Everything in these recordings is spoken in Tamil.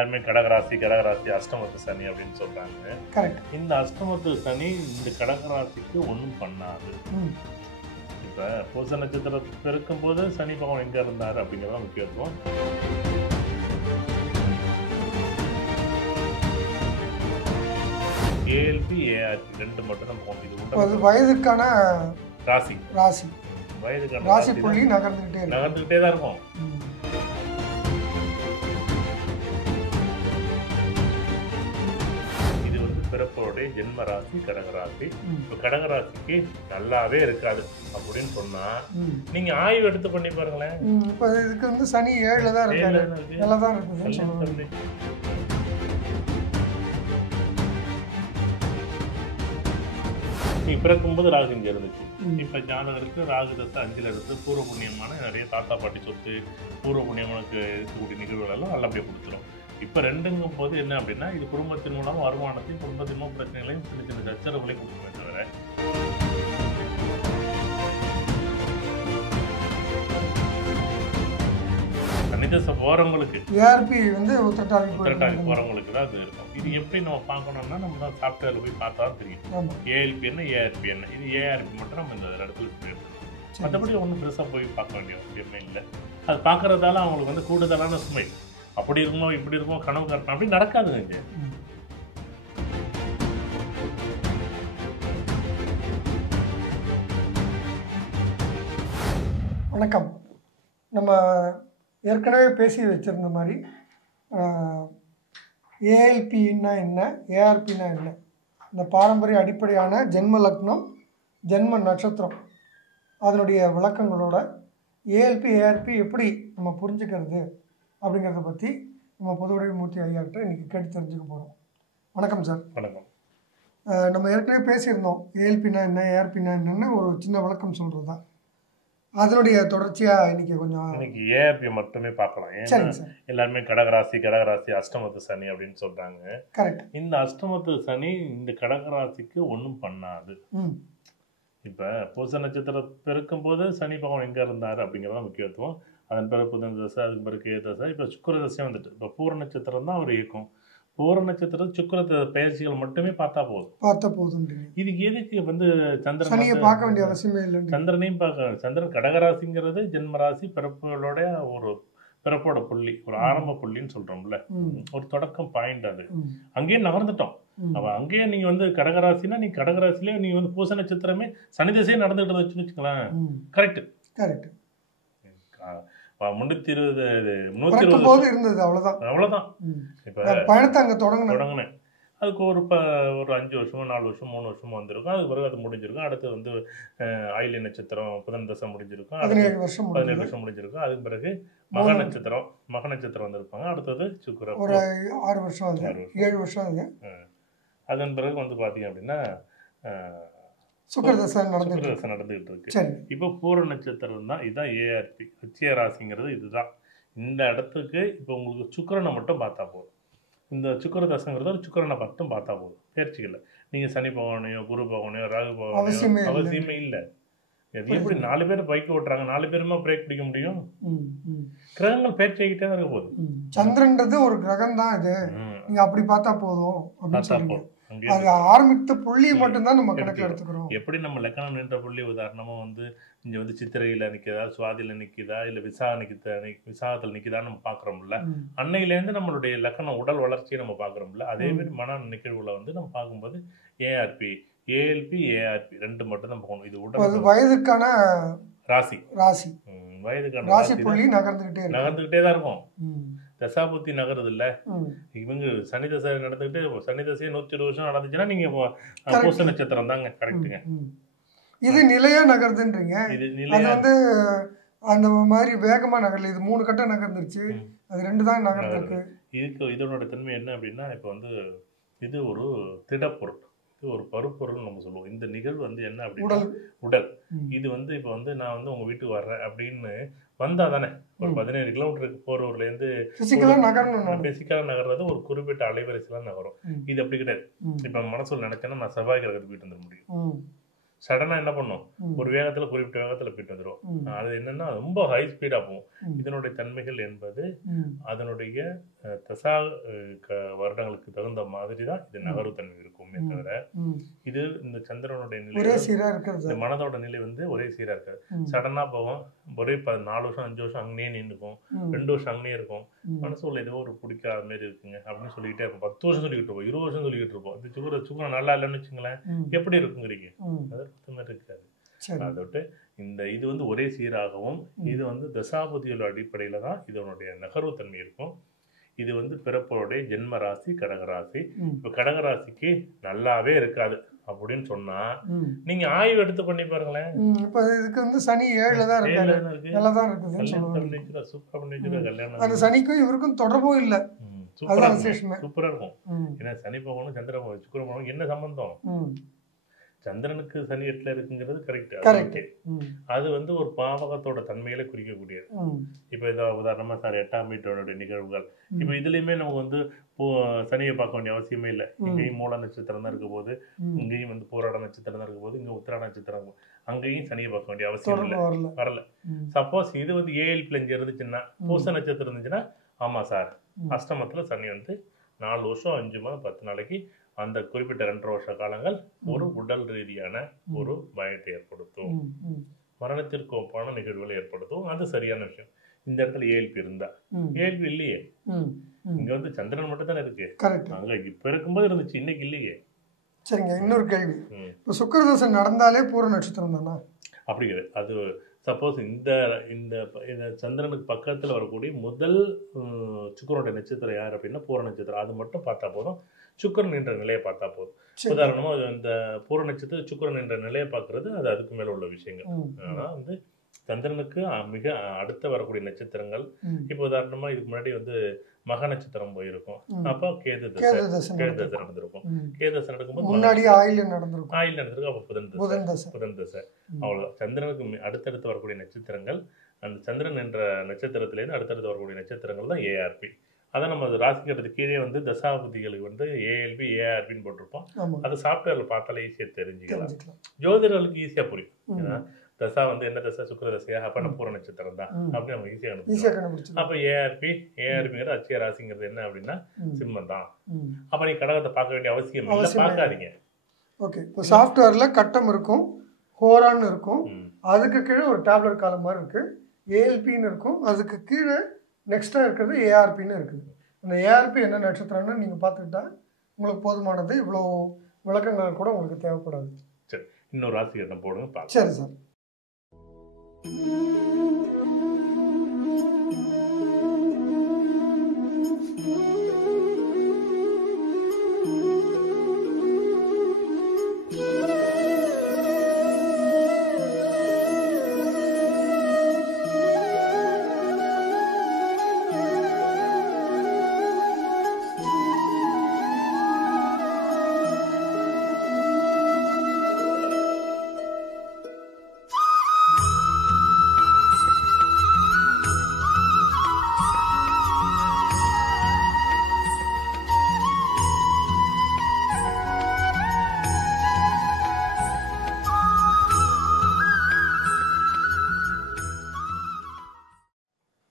எல்லாருமே கடகராசி கடகராசி அஷ்டமத்து சனி அப்படின்னு சொல்றாங்க. கரெக்ட். இந்த அஷ்டமத்து சனி இந்த கடகராசிக்கு ஒன்றும் பண்ணாது. இப்ப பூச நட்சத்திரம் பெருக்கும் போது சனி பகவான் எங்க இருந்தாரு அப்படிங்கிறத முக்கியத்துவம். ஏஎல்பி ஏஆர்பி ரெண்டு மட்டும் தான் போகும். இது வயதுக்கான ராசி ராசி வயதுக்கான ராசி புள்ளி நகர்ந்துகிட்டே தான் இருக்கும். பிறப்போடைய ஜென்ம ராசி கடகராசி. இப்போ கடகராசிக்கு நல்லாவே இருக்காது அப்படின்னு சொன்னா நீங்க ஆய்வு எடுத்து பண்ணி பாருங்களேன். இப்போ இதுக்கு வந்து சனி 7ல தான் இருக்காரு. நல்லா தான் இருக்குது. நீ பிறக்கும்போது ராகு இங்க இருந்துச்சு. இப்ப ஜாதகருக்கு ராகு தசை 5ல இருந்து பூர்வ புண்ணியமான நிறைய தாத்தா பாட்டி சொத்து பூர்வ புண்ணியமானுக்கு இருக்கக்கூடிய நிகழ்வுகள் எல்லாம் நல்லபடியா கொடுத்துரும். இப்போ ரெண்டுங்கும் போது என்ன அப்படின்னா இது குடும்பத்தின் மூலம் வருமானத்தையும் குடும்பத்தின் மூலம் பிரச்சனைகளையும் சின்ன சின்ன சச்சரவுகளையும் கொடுக்குமே தவிர கணிதசை போறவங்களுக்கு வந்து உத்திரட்டாதி போறவங்களுக்கு தான் அது இருக்கும். இது எப்படி நம்ம பார்க்கணும்னா நம்ம தான் சாஃப்ட்வேர்ல போய் பார்த்தா தெரியும். ஏஎல்பி என்ன ஏஆர்பி என்ன, இது ஏஆர்பி மட்டும் நம்ம இந்த இடத்துல போயிருக்கோம். மற்றபடி ஒன்றும் பெருசாக போய் பார்க்க வேண்டிய அவசியமே இல்லை. அது பார்க்கறதால அவங்களுக்கு வந்து கூடுதலான சுமை அப்படி இருக்குமோ இப்படி இருக்குமோ கனவு காட்டணும் அப்படி நடக்காதுங்க இங்க. வணக்கம். நம்ம ஏற்கனவே பேசி வச்சிருந்த மாதிரி ஏஎல்பின்னா என்ன, ஏஆர்பின்னா என்ன, இந்த பாரம்பரிய அடிப்படையான ஜென்ம லக்னம் ஜென்ம நட்சத்திரம் அதனுடைய விளக்கங்களோட ஏஎல்பி ஏஆர்பி எப்படி நம்ம புரிஞ்சுக்கிறது அப்படிங்கிறத பற்றி நம்ம பொதுவுடைமை மூர்த்தி ஐயாக்கிட்ட இன்றைக்கி கேட்டு தெரிஞ்சுக்க போகிறோம். வணக்கம் சார். வணக்கம். நம்ம ஏற்கனவே பேசியிருந்தோம் ஏஎல்பின்னா என்ன ஏஆர்பின்னா என்னன்னு ஒரு சின்ன விளக்கம் சொல்கிறது தான். அதனுடைய தொடர்ச்சியாக இன்னைக்கு ஏஆர்பி மட்டுமே பார்க்கலாம். சரிங்க சார். எல்லாருமே கடகராசி கடகராசி அஷ்டமத்து சனி அப்படின்னு சொல்கிறாங்க. கரெக்ட். இந்த அஷ்டமத்து சனி இந்த கடகராசிக்கு ஒன்றும் பண்ணாது. இப்போ பூச நட்சத்திரம் பெருக்கும் போது சனி பகவான் எங்கே இருந்தார் அப்படிங்கிறதான் முக்கியத்துவம். அதன் பிறகு புதன் தசை, அதுக்கு பிறகு கே தசை, இப்போ சுக்கர தசையும் வந்துட்டு இப்போ பூர நட்சத்திரம் தான் அவர் இருக்கும். பூர நட்சத்திரம் சுக்கர பயிற்சிகள் மட்டுமே பார்த்தா போதும். இதுக்கு எதுக்கு வந்து சந்திரன் பார்க்க வேண்டிய அவசியமே இல்லை. சந்திரனையும் பார்க்க, சந்திரன் கடகராசிங்கிறது ஜென்மராசி பிறப்புகளோட ஒரு பிறப்போட புள்ளி, ஒரு ஆரம்ப புள்ளின்னு சொல்றோம்ல, ஒரு தொடக்கம் பாயிண்ட். அது அங்கேயே நகர்ந்துட்டோம். அவன் அங்கேயே நீங்க வந்து கடகராசினா நீ கடகராசிலே நீங்க வந்து பூச நட்சத்திரமே சனி திசையே நடந்துகிட்டு இருந்துச்சுன்னு வச்சுக்கலாம். கரெக்ட். 320 இருந்தது. அவ்வளவுதான். இப்ப பயணத்தை அங்க தொடங்கினேன். அதுக்கு ஒரு 5 வருஷமோ 4 வருஷமோ 3 வருஷமோ வந்திருக்கும். அதுக்கு பிறகு அது முடிஞ்சிருக்கும். அடுத்து வந்து ஆயில்ய நட்சத்திரம் புதன் தசை முடிஞ்சிருக்கும். 17 வருஷம் முடிஞ்சிருக்கும். அதுக்கு பிறகு மக நட்சத்திரம் வந்திருப்பாங்க. அடுத்தது சுக்கிர ஒரு 6 வருஷம் 7 வருஷம். அதன் பிறகு வந்து பாத்தீங்க அப்படின்னா சுக்கிரதசை நடந்துகிட்டு இருக்கு. இப்போ பூர நட்சத்திரம் தான். இதுதான் ஏஆர்பி உச்சய ராசிங்கிறது. இதுதான் இந்த இடத்துக்கு இப்போ உங்களுக்கு சுக்கிரனை மட்டும் பார்த்தா போதும். இந்த சுக்கிர தசைங்கிறது ஒரு சுக்கிரனை மட்டும் பார்த்தா போதும். பயிற்சிகள் நீங்க சனி பகவானையோ குரு பகவானையோ ராகு பகவானையோ அவசியமே இல்லை. எப்படி 4 பேர் பைக் ஓட்டுறாங்க, 4 பேருமா பிரேக் பிடிக்க முடியும்? கிரகங்கள் பயிற்சி ஆகிட்டே தான் இருக்க போகுது. சந்திரன்றது ஒரு கிரகம் தான். இது நீங்க அப்படி பார்த்தா போதும் அப்படின்னு சொல்லுங்க. அது ஆரம்பித்த புள்ளி மட்டும்தான் நம்ம கணக்கில் எடுத்துக்கிறோம். எப்படி நம்ம லக்கணம் நின்ற புள்ளி உதாரணமா வந்து இங்க வந்து சித்திரையில நிக்குதா, சுவாதியில நிக்குதா, இல்ல விசாகத்துல நிக்குதான்னு நம்ம பாக்குறோம்ல. அன்னையில இருந்து நம்மளுடைய லக்கணம் உடல் வளர்ச்சியை நம்ம பாக்குறோம்ல. அதே மாதிரி மன நிகழ்வுல வந்து நம்ம பார்க்கும்போது ஏஆர்பி ஏஎல்பி ஏஆர்பி ரெண்டு மட்டும் தான் போகணும். இது உடல் வயதுக்கான ராசி வயதுக்கான ராசி புள்ளி நகர்ந்துகிட்டே தான் இருக்கும். தசாபுத்தி நகருது இல்ல. இவங்க சனி தசை நடந்துகிட்டு சனி தசையை 120 வருஷம் நடந்துச்சுன்னா நீங்க பூச நட்சத்திரம் தாங்க. கரெக்டுங்க. இது நிலையா நகருதுன்றீங்க. அது வந்து அந்த மாதிரி வேகமா நகரல. இது 3 கட்டம் நகர்ந்துருச்சு. அது 2 தான் நகர்ந்துருக்கு. இதனோட தன்மை என்ன அப்படின்னா இப்போ வந்து இது ஒரு திடப்பொருள், இது ஒரு பருப்பொருள் நம்ம சொல்லுவோம். இந்த நிகழ்வு வந்து என்ன அப்படின்னா உடல். இது வந்து இப்போ வந்து நான் வந்து உங்க வீட்டுக்கு வர்றேன் அப்படின்னு வந்தா தானே ஒரு 17 கிலோமீட்டருக்கு போறவர்ல இருந்து பேசிக்கலா நகர்றது ஒரு குறிப்பிட்ட அலைவரிசைலாம் நகரும். இது அப்படி கிடையாது. இப்ப மனசுல நினைச்சேன்னா நான் செவ்வாய் கிரகத்துக்கு போயிட்டு வந்துட முடியும். சடனா என்ன பண்ணும், ஒரு வேகத்துல குறிப்பிட்ட வேகத்துல போயிட்டு வந்துடும். அது என்னன்னா ரொம்ப ஹை ஸ்பீடா போகும். இதனுடைய தன்மைகள் என்பது அதனுடைய தசா வருடங்களுக்கு தகுந்த மாதிரி தான் இது நகர்வுத்தன்மை இருக்குமே தவிர இது இந்த சந்திரனுடைய நிலை ஒரே சீரா இருக்கிறது. இந்த மனதோட நிலை வந்து ஒரே சீரா இருக்காது. சடனா போகும், ஒரே 4 வருஷம் 5 வருஷம் அங்கேயே நின்றுக்கும், 2 வருஷம் அங்கேயே இருக்கும். மனசுல ஏதோ ஒரு பிடிக்காத மாதிரி இருக்குங்க அப்படின்னு சொல்லிக்கிட்டே இருப்போம். 10 வருஷம் சொல்லிக்கிட்டு இருப்போம், 20 வருஷம் சொல்லிக்கிட்டு இருப்போம். இந்த சுக்கரம் நல்லா இல்லைன்னு வச்சுங்களேன், எப்படி இருக்குங்கிறீங்க? அது மாதிரி இருக்காது. அதை விட்டு இது வந்து ஒரே சீராகவும் இது வந்து தசாபதியோட அடிப்படையில தான் இதனுடைய நகர்வுத்தன்மை இருக்கும். இது வந்து பிறப்போடைய ஜென்ம ராசி கடகராசி. இப்ப கடகராசிக்கு நல்லாவே இருக்காது அப்படின்னு சொன்னா நீங்க ஆய்வு எடுத்து பண்ணி பாருங்களேன். இப்ப இதுக்கு வந்து சனி 7ல தான் இருக்காரு, நல்லா தான் இருக்குது. அந்த சனிக்கும் இவருக்கும் தொடர்பும் இல்ல. சூப்பரா இருக்கும். ஏன்னா சனி பகவானும் சந்திர சுக்கிர பகவானும் என்ன சம்பந்தம்? சந்திரனுக்கு சனி 8ல இருக்குங்கிறது கரெக்ட். அது வந்து ஒரு பாவகத்தோட தன்மையில குறிக்கக்கூடியது. இப்ப ஏதாவது உதாரணமா சார் 8ஆம் வீட்டோட நிகழ்வுகள், இப்ப இதுலயுமே நமக்கு வந்து சனியை பார்க்க வேண்டிய அவசியமே இல்லை. இங்கேயும் மூல நட்சத்திரம் தான் இருக்க போது, இங்கேயும் வந்து போராட நட்சத்திரம் தான் இருக்க போது, இங்க உத்திராட நட்சத்திரம் அங்கேயும் சனியை பார்க்க வேண்டிய அவசியம் இல்லை, வரல. சப்போஸ் இது வந்து ஏஎல்பில இங்க இருந்துச்சுன்னா, பூச நட்சத்திரம் இருந்துச்சுன்னா, ஆமா சார் அஷ்டமத்துல சனி வந்து 4 வருஷம் 5 மாதம் 10 நாளைக்கு அந்த குறிப்பிட்ட 2.5 வருஷ காலங்கள் ஒரு உடல் ரீதியான ஒரு பயத்தை ஏற்படுத்தும், மரணத்திற்கு ஒப்பான நிகழ்வுகளை ஏற்படுத்தும். அது சரியான விஷயம். இந்த இடத்துல ஏஎல்பி இருந்தா, ஏஎல்பி இல்லையே, இங்க வந்து சந்திரன் மட்டும் தானே இருக்கு. அங்க இப்ப இருக்கும்போது இருந்துச்சு, இன்னைக்கு இல்லையே. சரிங்க, இன்னொரு கேள்வி. இப்போ சுக்கிரதசை நடந்தாலே பூர நட்சத்திரம் தானா? அப்படி கிடையாது. அது சப்போஸ் இந்த இந்த சந்திரனுக்கு பக்கத்துல வரக்கூடிய முதல் சுக்கிரனுடைய நட்சத்திரம் யார் அப்படின்னா பூர நட்சத்திரம். அது மட்டும் பார்த்தா போதும், சுக்கிரன் என்ற நிலையை பார்த்தா போதும். உதாரணமா இந்த பூர நட்சத்திரம் சுக்கிரன் என்ற நிலையை பார்க்கறது அது அதுக்கு மேல உள்ள விஷயங்கள். ஆனா வந்து சந்திரனுக்கு மிக அடுத்த வரக்கூடிய நட்சத்திரங்கள், இப்போ உதாரணமா இதுக்கு முன்னாடி வந்து மக நட்சத்திரம் போயிருக்கும், அப்போ கேது தசை நடந்திருக்கும். கேது தசை நடக்கும்போது முன்னாடி ஆயில் நடந்திருக்கும், அப்போ புதன் தசை. அவ்வளவுதான். சந்திரனுக்கு அடுத்தடுத்து வரக்கூடிய நட்சத்திரங்கள், அந்த சந்திரன் என்ற நட்சத்திரத்திலேருந்து அடுத்தடுத்து வரக்கூடிய நட்சத்திரங்கள் தான் ஏஆர்பி. அதான் நம்ம ராசிக்கிறதுக்கு கீழே வந்து தசாபதிகளுக்கு வந்து ஏஎல்பி ஏஆர்பின்னு போட்டிருப்போம். அது சாஃப்ட்வேர்ல பார்த்தாலே ஈஸியா தெரிஞ்சுக்கலாம், ஜோதிடர்களுக்கு ஈஸியா புரியும். ஏன்னா தசா வந்து என்ன தசா, சுக்கிர தசையா, அப்ப பூர நட்சத்திரம் தான் அப்படின்னு நம்ம ஈஸியா கண்டுபிடிச்சோம். அப்ப ஏஆர்பிங்கிற அச்சய ராசிங்கிறது என்ன அப்படின்னா சிம்மம் தான். அப்ப நீ கடகத்தை பார்க்க வேண்டிய அவசியம் இல்லை, பார்க்காதீங்க. ஓகே, இப்போ சாஃப்ட்வேர்ல கட்டம் இருக்கும், ஹோரான்னு இருக்கும், அதுக்கு கீழே ஒரு டேப்லெட் காலம் மாதிரி இருக்கு, ஏஎல்பின்னு இருக்கும், அதுக்கு கீழே நெக்ஸ்டா இருக்கிறது ஏஆர்பின்னு இருக்குது. அந்த ஏஆர்பி என்ன நட்சத்திரம்னு நீங்க பார்த்துக்கிட்டா உங்களுக்கு போதுமானது. இவ்வளோ விளக்கங்கள் கூட உங்களுக்கு தேவைப்படாது. சரி, இன்னொரு ராசி என்ன போடுங்க. சரி சார்.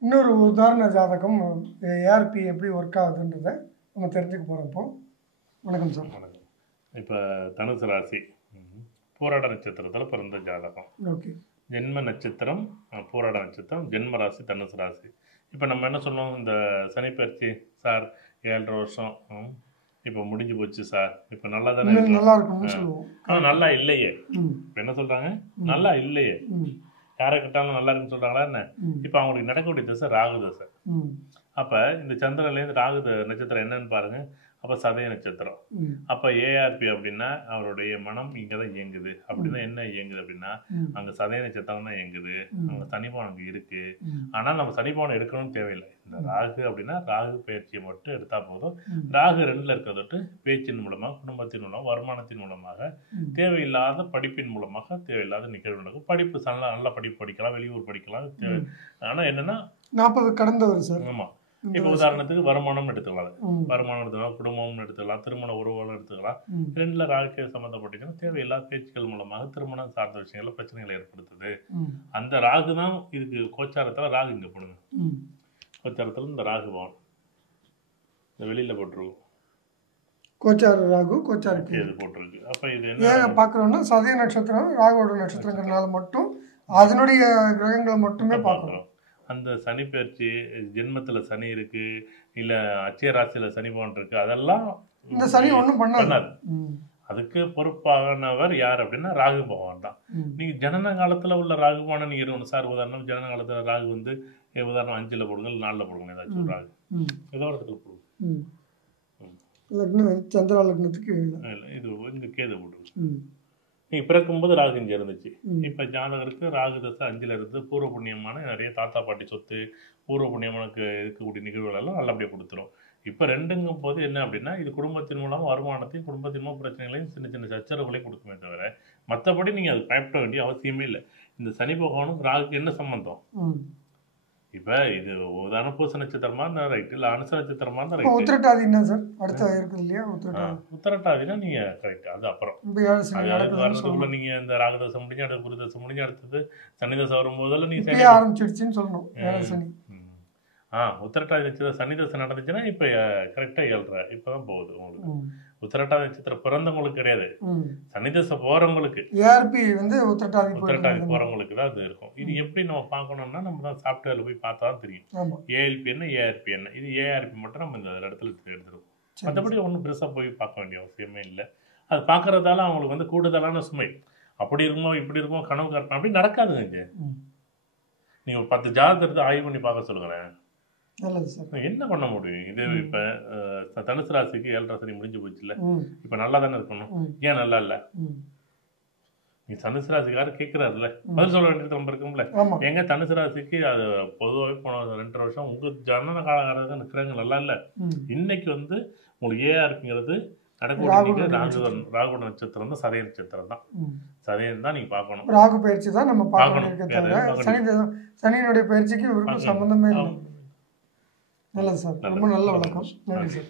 இன்னொரு உதாரண ஜாதகம் ஏஆர்பி எப்படி ஒர்க் ஆகுதுன்றதை நம்ம தெரிஞ்சுக்க போகிறப்போ. வணக்கம் சார். வணக்கம். இப்போ தனுசு ராசி போராட நட்சத்திரத்தில் பிறந்த ஜாதகம். ஓகே. ஜென்ம நட்சத்திரம் போராட நட்சத்திரம், ஜென்ம ராசி தனுசு ராசி. இப்போ நம்ம என்ன சொல்லுவோம், இந்த சனி பயிற்சி சார் 7.5 வருஷம் இப்போ முடிஞ்சு போச்சு சார், இப்போ நல்லா தானே நல்லா இருக்கும்னு சொல்லுவோம். ஆனால் நல்லா இல்லையே. இப்போ என்ன சொல்கிறாங்க, நல்லா இல்லையே. யாரை கேட்டாலும் நல்லா இருக்குன்னு சொல்றாங்களா என்ன? இப்ப அவங்களுக்கு நடக்கக்கூடிய தசை ராகு தசை. அப்ப இந்த சந்திரன்லேருந்து ராகு நட்சத்திரம் என்னன்னு பாருங்க. அப்ப சதய நட்சத்திரம். அப்ப ஏஆர்பி அப்படின்னா அவருடைய மனம் இங்கதான் இயங்குது. அப்படின்னா என்ன இயங்குது அப்படின்னா அங்க சதய நட்சத்திரம் தான் இயங்குது, அங்க சனிபவன் அங்க இருக்கு. ஆனா நம்ம சனிபவன் எடுக்கணும்னு தேவையில்லை. இந்த ராகு அப்படின்னா ராகு பயிற்சியை மட்டும் எடுத்தா போதும். ராகு 2ல இருக்கிறதொட்டு பேச்சின் மூலமாக, குடும்பத்தின் மூலமாக, வருமானத்தின் மூலமாக, தேவையில்லாத படிப்பின் மூலமாக தேவையில்லாத நிகழ்வு நடக்கும். படிப்பு நல்ல படிப்பு படிக்கலாம், வெளியூர் படிக்கலாம். ஆனா என்னன்னா 40 கடந்தவர் சார். ஆமா. இப்போ உதாரணத்துக்கு வருமானம் எடுத்துக்கலாம், வருமானம் எடுத்துக்கலாம், குடும்பம்னு எடுத்துக்கலாம், திருமண உறவுகளும் எடுத்துக்கலாம். 2ல ராகு சம்பந்தப்பட்டீங்கன்னா தேவையில்லாத பேச்சுக்கள் மூலமாக திருமணம் சார்ந்த விஷயங்கள்ல பிரச்சனைகளை ஏற்படுத்துது. அந்த ராகு தான் இதுக்கு கோச்சாரத்துல ராகு இங்க போடுங்க. கோச்சாரத்துல இந்த ராகு பவன் இந்த வெளியில போட்டிருக்கும் கோச்சார ராகு கோச்சார கேது போட்டிருக்கு. அப்ப இது என்ன ஏன் பார்க்குறோம்னா சதய நட்சத்திரம் ராகுவோட நட்சத்திரங்கிறனால மட்டும் அதனுடைய கிரகங்களை மட்டுமே பார்க்குறோம். அந்த சனி பயிற்சி ஜென்மத்தில் சனி இருக்கு, இல்லை அச்சய ராசியில் சனி பகவான் இருக்கு, அதெல்லாம் இந்த சனி ஒன்றும் பண்ணாது. அதுக்கு பொறுப்பானவர் யார் அப்படின்னா ராகு பகவான் தான். நீங்க ஜனன காலத்துல உள்ள ராகு பகவானை நீங்க இருக்கணும் சார். உதாரணம் ஜனன காலத்துல ராகு வந்து உதாரணம் 5ல் போடுங்க, 4ல் போடுங்க, ஏதாச்சும் ராகு ஏதோ ஒரு இடத்துல போடுங்க. லக்னம் சந்திரா லக்னத்துக்கு இது இங்க கேது போட்டுருக்கு. நீங்க பிறக்கும்போது ராகு இங்க இருந்துச்சு. இப்ப ஜாதகருக்கு ராகு தசை 5ல் இருந்து பூர்வ புண்ணியமான நிறைய தாத்தா பாட்டி சொத்து, பூர்வ புண்ணியமானுக்கு இருக்கக்கூடிய நிகழ்வுகள் எல்லாம் நல்லபடியாக கொடுத்துரும். இப்போ 2ங்கும் போது என்ன அப்படின்னா இது குடும்பத்தின் மூலம் வருமானத்தையும் குடும்பத்தின் மூலம் பிரச்சனைகளையும் சின்ன சின்ன சச்சரவுகளையும் கொடுக்குமே தவிர மற்றபடி நீங்கள் அது பயப்பட வேண்டிய அவசியமே இல்லை. இந்த சனி பகவானும் ராகுக்கு என்ன சம்பந்தம்? இப்போ இது உதாரண பூச நட்சத்திரமா இருந்தா ரைட், இல்லை அனுச நட்சத்திரமா இருந்தா ரைட். உத்திரட்டாதி என்ன சார் அடுத்த இருக்குது இல்லையா? உத்திரட்டாதினா நீங்க கரெக்ட், அது அப்புறம் வரதுக்குள்ள நீங்க இந்த ராகதசம் முடிஞ்சு அடுத்த குருதசம் முடிஞ்சு அடுத்தது சனிதசை வரும்போதெல்லாம் நீங்க ஆரம்பிச்சிடுச்சுன்னு சொல்லணும். உத்திரட்டாதி நட்சத்திரம் சனிதசை நடந்துச்சுன்னா இப்போ கரெக்டாக 7.5 இப்போதான் போகுது உங்களுக்கு. உத்திரட்டாதி நட்சத்திரம் பிறந்தவங்களுக்கு கிடையாது, சனிதசை போறவங்களுக்கு, உத்திரட்டாதி போறவங்களுக்கு தான் அது இருக்கும். இது எப்படி நம்ம பார்க்கணும்னா நம்ம தான் சாஃப்ட்வேர்ல போய் பார்த்தா தான் தெரியும். ஏஎல்பி என்ன ஏஆர்பி என்ன. இது ஏஆர்பி மட்டும் நம்ம இந்த இடத்துல எடுத்துருக்கோம். மற்றபடி ஒன்றும் பெருசாக போய் பார்க்க வேண்டிய அவசியமே இல்லை. அது பார்க்கறதால அவங்களுக்கு வந்து கூடுதலான சுமை. அப்படி இருக்குமோ இப்படி இருக்குமோ கனவு காட்டணும் அப்படி நடக்காதுங்க. இங்கே நீங்க 10 ஜாதகத்தை ஆய்வு பண்ணி பார்க்க சொல்லுங்களேன், என்ன பண்ண முடியும்? இது இப்ப தனுசு ராசிக்கு 7.5 சனி முடிஞ்சு போச்சு இல்ல, இப்ப நல்லா தானே இருக்கணும், ஏன் நல்லா இல்ல? நீ தனுசு ராசிக்காரு கேட்கிறாருல்ல, பதில் சொல்ல வேண்டியது ரொம்ப இருக்கும்ல. எங்க தனுசு ராசிக்கு அது பொதுவாகவே போன 2.5 வருஷம் உங்க ஜனன காலகாரங்க நிற்கிறாங்க நல்லா இல்ல. இன்னைக்கு வந்து உங்களுக்கு ஏஆர்பிங்கிறது நடக்கக்கூடிய ராகு நட்சத்திரம் தான், சதய நட்சத்திரம் தான். சதயம் தான் நீங்க பார்க்கணும். ராகு பயிற்சி தான் நம்ம பார்க்கணும். சனியினுடைய பயிற்சிக்கு இவருக்கும் சம்பந்தமே இல்லை. நல்லது சார், ரொம்ப நல்ல வணக்கம். நன்றி சார்.